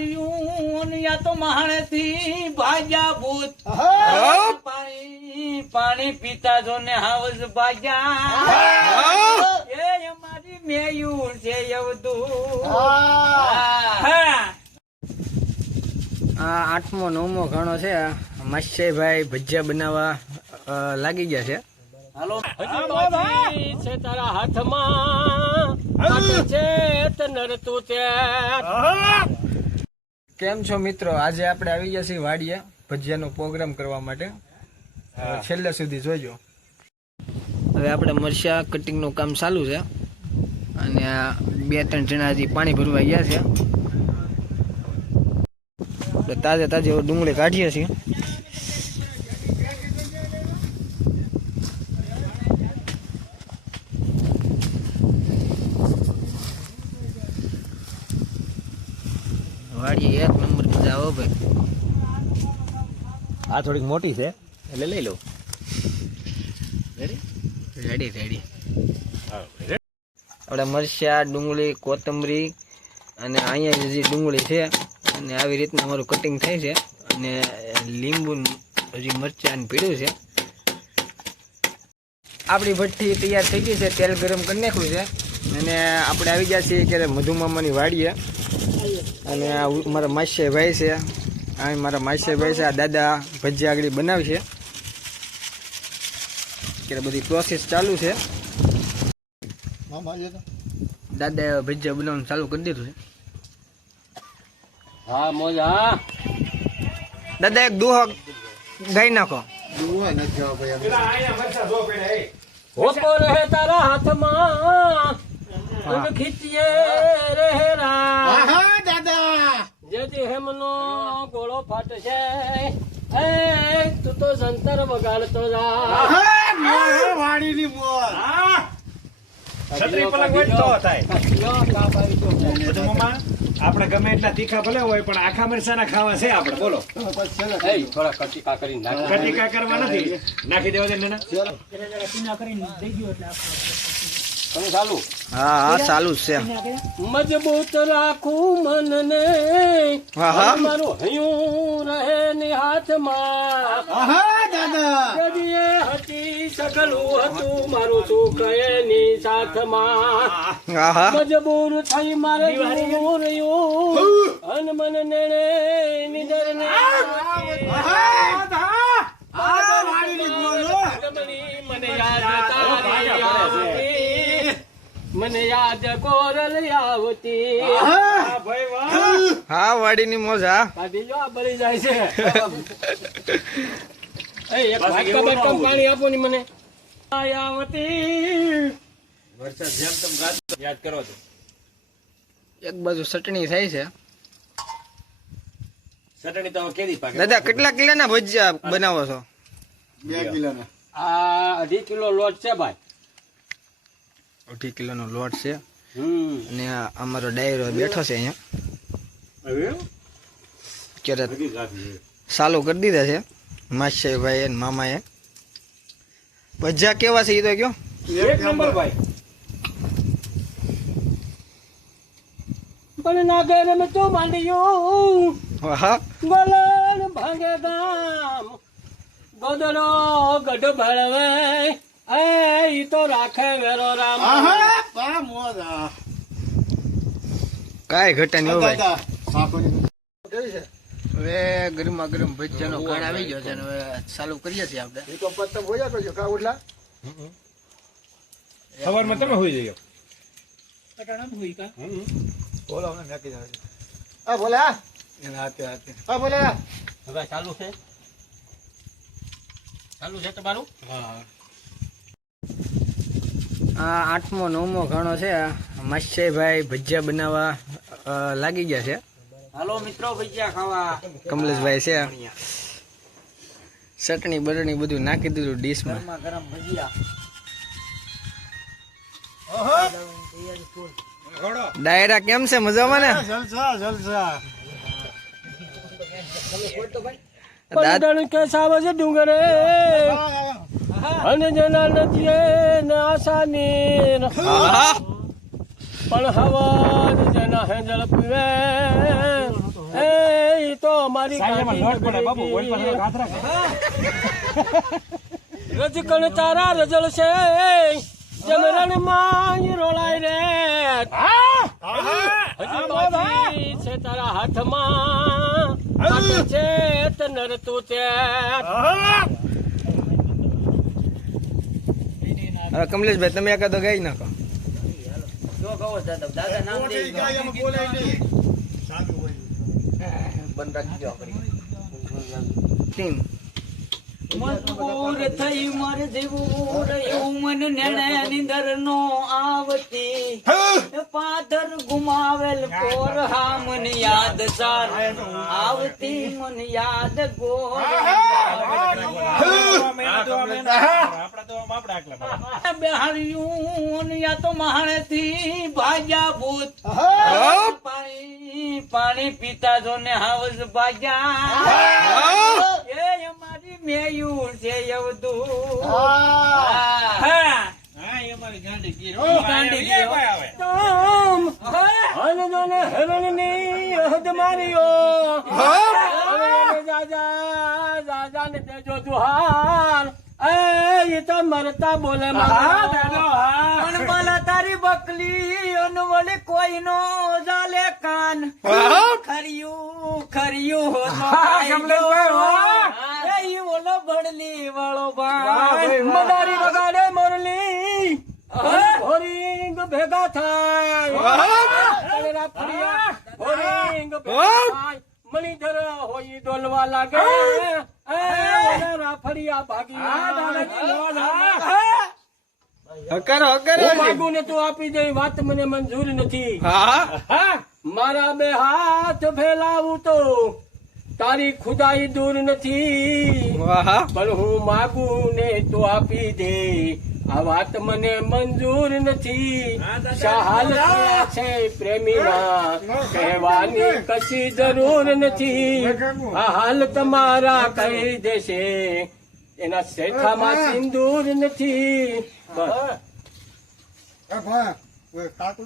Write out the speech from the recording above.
માર્યું યા તો માણેથી ભાગ્યા ભૂત પાણી પાણી પીતા જો ને હાવજ ભાગ્યા એ અમારી મેયું છે એવું આ 8મો 9મો ઘણો છે. માસ્યાભાઈ ભજીયા બનાવવા લાગી ગયા છે. હાલો છે તારા હાથમાં છે તનર તું તે. કેમ છો મિત્રો? આજે આપણે આવી ગયા છીએ વાડીએ ભજીયાનો પ્રોગ્રામ કરવા માટે. છેલ્લે સુધી જોજો. હવે આપણે મરચા કટિંગનું કામ ચાલુ છે અને આ 2-3 જણા હજી પાણી ભરવા ગયા છે. તાજે તાજે ડુંગળી કાઢીએ છીએ. વાડી 1 નંબર મજા આવો ભાઈ. આ થોડીક મોટી છે એટલે લઈ લો. Ready ready. આપણે મરચા, ડુંગળી, કોથમરી અને અહીંયા હજી ડુંગળી છે અને આવી રીતના અમારું કટિંગ થાય છે. અને લીંબુ હજી મરચાં પીળું છે. આપણી ભઠ્ઠી તૈયાર થઈ ગઈ છે. તેલ ગરમ કરી નાખ્યું છે અને આપણે આવી ગયા છીએ કે મધુમામાની વાડીએ. અને આ મારા માસ્યાભાઈ છે. આ મારા માસ્યાભાઈ છે. આ દાદા ભજીયા આગળ બનાવશે. કે બધી પ્રોસેસ ચાલુ છે. દાદા ભજીયા બનાવવાનું ચાલુ કરી દીધું છે. હા મોજા દાદા એક દોહો ગાઈ નાખો. હોકો રહે તારા હાથમાં ખીચીએ રહે દાદા જેથી હેમનો ગોળો ફાટશે. એ તું તો સંતર વગાડતો જા વાડીની મોર છત્રી પલંગ હોય તો થાય. બધું મામા આપણે ગમે એટલા તીખા ભલે હોય પણ આખા મરચાના ખાવા છે આપણે. બોલો થોડા કટિકા કરીને નાખ. કટિકા કરવા નથી, નાખી દેવા દે નાના. ચાલુ હા હા ચાલુ જ છે. મજબૂત રાખું મનને હા હા મારું હૈયું રહે ની હાથમાં. જડીએ હતી સકલું હતું મારું સુખ એની સાથમાં. હા હા મજબૂર થઈ મારે દૂર રહ્યું અન મન નેણે નિદર ને મને યાદ તારી આવતી, મને યાદ કોરલ આવતી. હા વાડીની મોજ. હા કાઢી જો આ બળી જાય છે. એક વાટકા બટકા પાણી આપો ને મને. આવતી યાદ કરો તો એક બાજુ ચટણી થાય છે. ચટણી તો કેદી પાકે. દાદા કેટલા કિલોના ભજીયા બનાવો છો? 2 કિલોના. આ 2.5 કિલો લોટ છે ભાઈ. 2.5 કિલોનો લોટ છે. હમ અને આ અમારો ડાયરો બેઠો છે અહીંયા. ક્યારે ચાલુ કરી દીધા છે માસ્યાભાઈ અને મામાએ. ભજીયા કેવા છે એ તો કયો? એક નંબર ભાઈ. પણ નાગર મે તો માંડ્યું હા ગોલન ભાંગે ગામ ગોદડો ગઢ ભળવે. એ ઈ તો રાખે વેરો રામ. કાંઈ ઘટે નહીં ભાઈ. હવે ગરમા ગરમ ભજીયાનો કાળ આવી ગયો છે અને હવે ચાલુ કરીએ છીએ આપણે. સવારમાં તમે હોઈ જજો. હવે ચાલુ છે તમારું. આ 8મો 9મો ઘણો છે. માસ્યાભાઈ ભજીયા બનાવવા લાગી ગયા છે. હાલો મિત્રો ભજીયા ખાવા. કમલેશભાઈ છે. ચટણી બરણી બધું નાખી દીધું ડીશમાં. ગરમા ગરમ ભજીયા. ડાયરા કેમ છે? મજામાં ને? પંદણ કે સાવજ ડુંગરે અને જેના નથી ને આસાની પણ હવા જેના હેંજળ પીવે એ મારી સાંજેમાં લોટ પડે બાપુ ઓલ પાસે ગાંઠી હાથ રાખે રજકણ તારા રજળ છે જમરણ માં રોળાય રે હજી બાકી છે તારા હાથમાં બાકી છે તનર તું તે હવે કમલેશભાઈ તમે એકાદો ગાઈ નાખો. જો કહો દાદા દાદા નામ દે ટીમ મજબૂર થઈ મારે જેવું રહ્યું મન નેણે નીંદર નો આવતી પાદર ગુમાવેલ પોર હા મન યાદ સાર આવતી મન યાદ ગોર બેહાડ્યું યા તો માણે થી ભાગ્યા ભૂત પાણી પાણી પીતા જો ને હાવસ ભાગ્યા એ અમારી મેયું છે એવધું હરણની હદ માર્યો રાજા ને દેજો જુહાર એ તો મરતા બોલે પણ બોલા તારી બકલી અનવળી કોઈ નો જાલે કાન ખર્યું ખર્યું ઓલો બળલી વાળો ભાઈ મદારી વગાડે મોરલી હોરિંગ ભેગા થાય હોરિંગ ભેગા થાય મણિધર હોય ડોલવા લાગે રાફડિયા ભાગી હકારો હકારો હું માગું ને તું આપી દે વાત મને મંજૂર નથી મારા બે હાથ ફેલાવું તો તારી ખુદાઈ દૂર નથી પણ હું માગું ને તું આપી દે આ વાત મને મંજૂર નથી સહાલ થયા છે પ્રેમીના કહેવાની કશી જરૂર નથી આ હાલ તમારા કહી દેશે એના શેઠામાં સિંદૂર નથી બસ